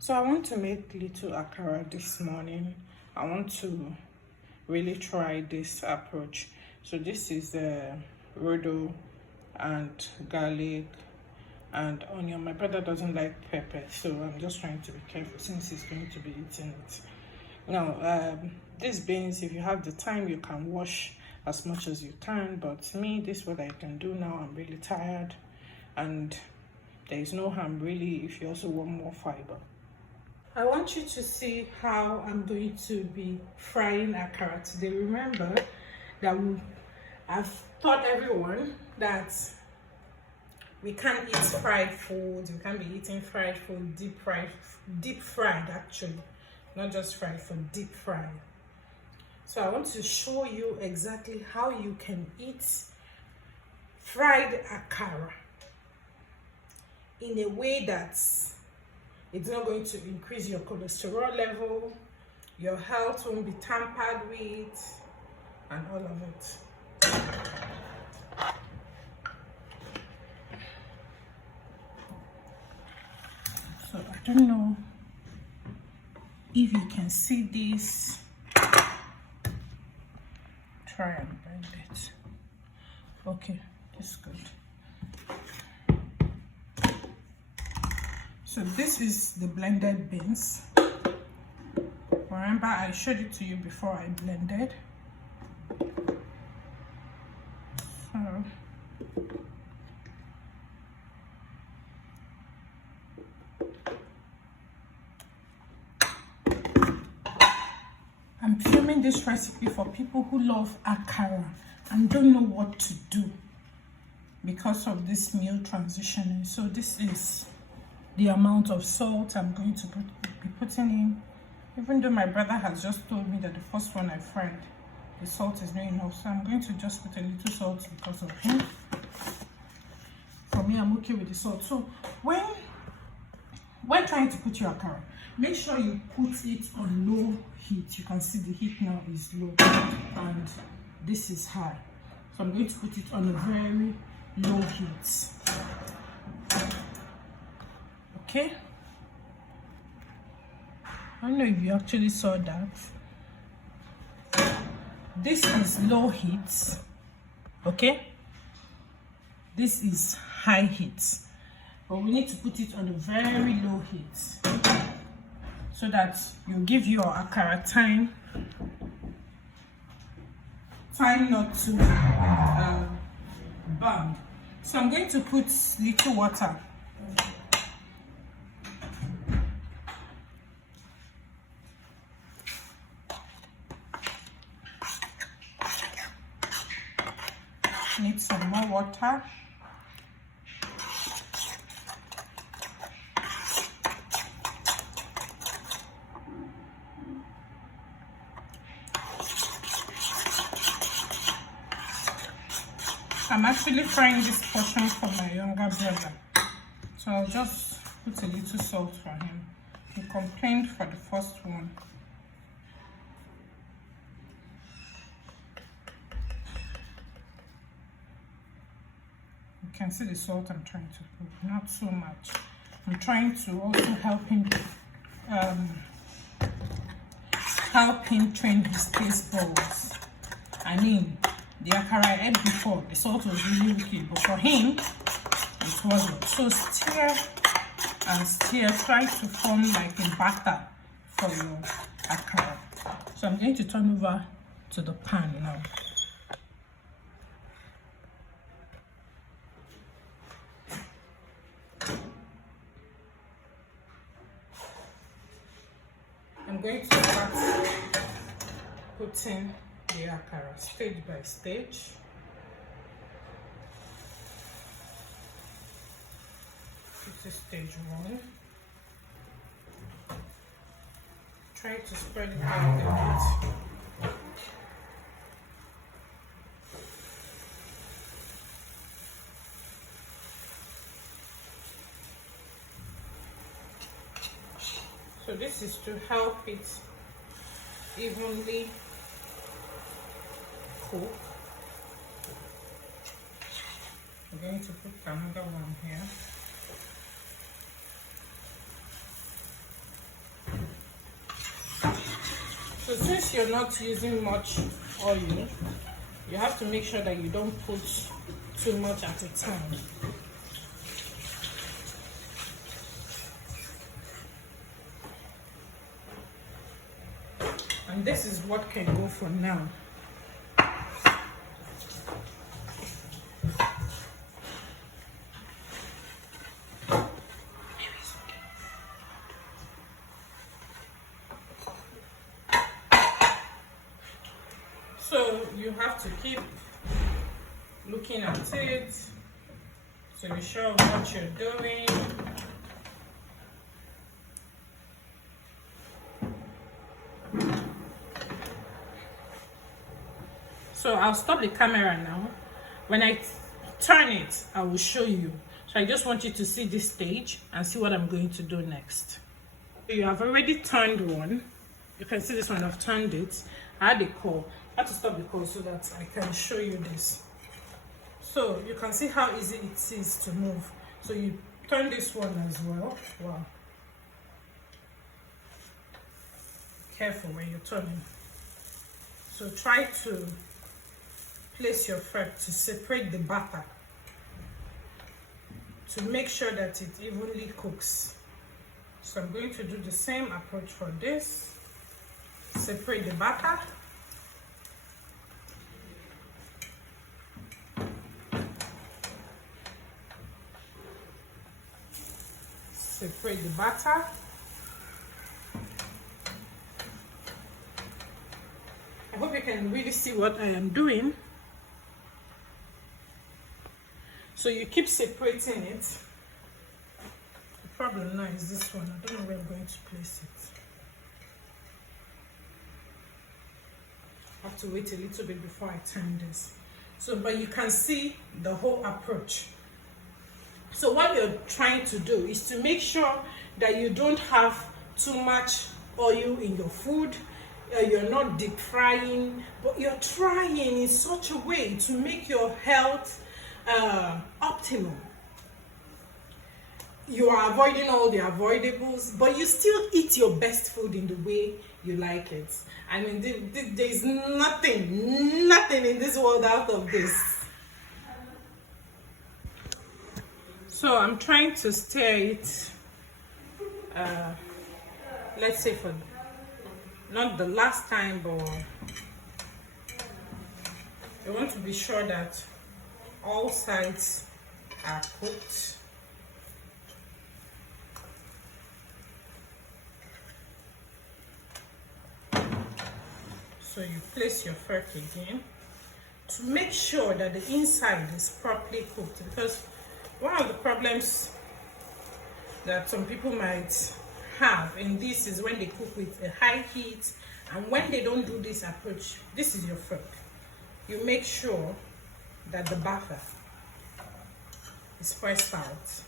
So I want to make little akara this morning. I want to really try this approach. So this is the rodo and garlic and onion. My brother doesn't like pepper, so I'm just trying to be careful since he's going to be eating it. Now, these beans, if you have the time, you can wash as much as you can, but me, this is what I can do now. I'm really tired, and there is no harm really if you also want more fiber. I want you to see how I'm going to be frying akara today. Remember that I've taught everyone that we can't eat fried food. We can't be eating fried food, deep fried actually, not just fried food, deep fried. So I want to show you exactly how you can eat fried akara in a way that's it's not going to increase your cholesterol level, your health won't be tampered with, and all of it. So I don't know if you can see this. Try and bend it. Okay, that's good. So this is the blended beans. Remember, I showed it to you before I blended. So I'm filming this recipe for people who love akara and don't know what to do because of this meal transitioning. So this is the amount of salt I'm going to be putting in, even though my brother has just told me that the first one I fried, the salt is not enough, so I'm going to just put a little salt because of him. For me, I'm okay with the salt. So when trying to put your akara, make sure you put it on low heat. You can see the heat now is low and this is high, so I'm going to put it on a very low heat. Okay, I don't know if you actually saw that. This is low heat, okay? This is high heat, but we need to put it on a very low heat so that you give your akara time not to burn. So I'm going to put little water. Need some more water. I'm actually frying this portion for my younger brother, so I'll just put a little salt for him. He complained for the first one. You can see the salt I'm trying to put, not so much. I'm trying to also help him train his taste buds. I mean, the akara I ate before, the salt was really okay, but for him, it wasn't. So stir and stir, try to form like a batter for your akara. So I'm going to turn over to the pan now. I'm going to start putting the akara stage by stage. This is stage 1. Try to spread it out a bit. So this is to help it evenly cook. I'm going to put another one here. So since you're not using much oil, you have to make sure that you don't put too much at a time. And this is what can go for now. So you have to keep looking at it to be sure of what you're doing. So I'll stop the camera now. When I turn it, I will show you. So I just want you to see this stage and see what I'm going to do next. You have already turned one. You can see this one, I've turned it. I had a call. I had to stop the call so that I can show you this. So you can see how easy it is to move. So you turn this one as well. Wow. Careful when you're turning. So try to place your fork to separate the batter to make sure that it evenly cooks. So I'm going to do the same approach for this. Separate the batter. Separate the batter. I hope you can really see what I am doing. So you keep separating it. The problem now is this one. I don't know where I'm going to place it. I have to wait a little bit before I turn this. So, but you can see the whole approach. So what you're trying to do is to make sure that you don't have too much oil in your food. You're not deep frying, but you're trying in such a way to make your health optimal. You are avoiding all the avoidables, but you still eat your best food in the way you like it. I mean, there's nothing in this world out of this. So I'm trying to stir it, let's say for not the last time, but you want to be sure that all sides are cooked. So you place your fork again to make sure that the inside is properly cooked, because one of the problems that some people might have in this is when they cook with a high heat, and when they don't do this approach, this is your fork. You make sure that the batter is pressed out.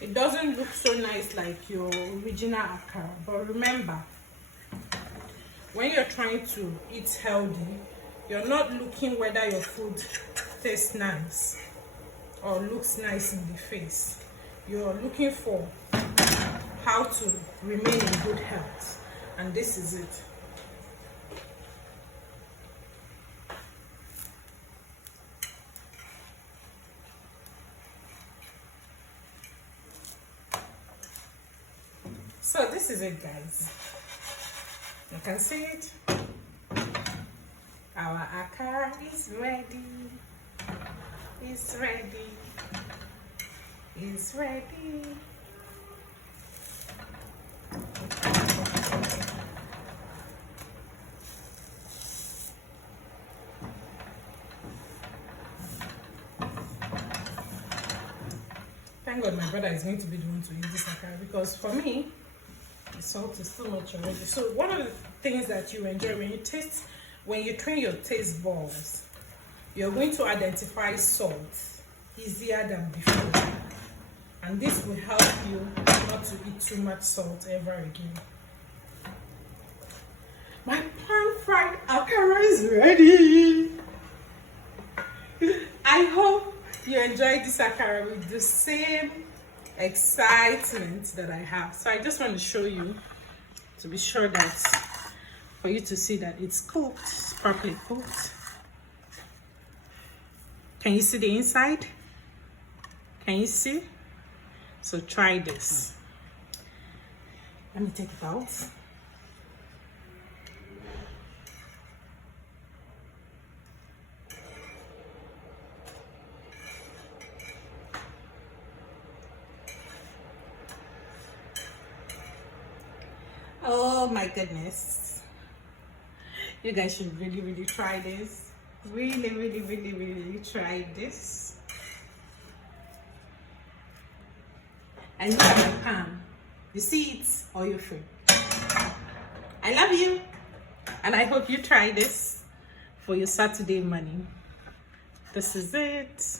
It doesn't look so nice like your original akara, but remember, when you're trying to eat healthy, you're not looking whether your food tastes nice or looks nice in the face. You're looking for how to remain in good health, and this is it. So this is it, guys. You can see it. Our akara is ready. It's ready. It's ready. Thank God my brother is going to be the one to eat this akara, because for me, the salt is too much already. So one of the things that you enjoy when you train your taste buds, you're going to identify salt easier than before, and this will help you not to eat too much salt ever again. My pan-fried akara is ready. I hope you enjoyed this akara with the same excitement that I have. So I just want to show you to be sure that for you to see that it's cooked, it's properly cooked. Can you see the inside? Can you see? So try this. Let me take it out. Oh my goodness. You guys should really try this. Really try this. And look at my pan. You see it oil free. I love you. And I hope you try this for your Saturday morning. This is it.